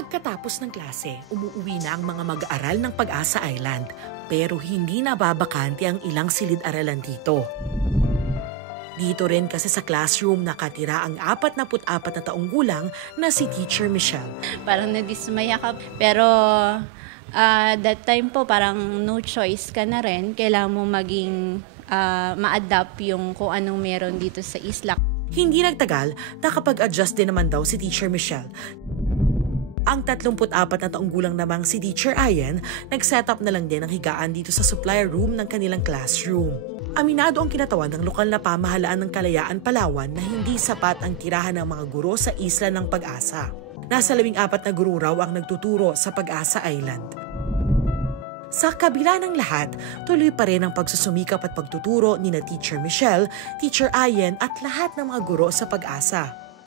Pagkatapos ng klase, umuuwi na ang mga mag-aaral ng Pag-asa Island, pero hindi nababakante ang ilang silid-aralan dito. Dito rin kasi sa classroom nakatira ang 44 na taong gulang na si Teacher Michelle. Parang nadismaya ka, pero that time po parang no choice ka na rin. Kailangan mo maging ma-adapt yung kung anong meron dito sa isla. Hindi nagtagal, nakapag-adjust din naman daw si Teacher Michelle. Ang 34 na taong gulang namang si Teacher Ayen, nag-set up na lang din ng higaan dito sa supply room ng kanilang classroom. Aminado ang kinatawan ng lokal na pamahalaan ng Kalayaan, Palawan na hindi sapat ang tirahan ng mga guro sa isla ng Pag-asa. Nasa 14 na guro raw ang nagtuturo sa Pag-asa Island. Sa kabila ng lahat, tuloy pa rin ang pagsusumikap at pagtuturo ni na Teacher Michelle, Teacher Ayen at lahat ng mga guro sa Pag-asa.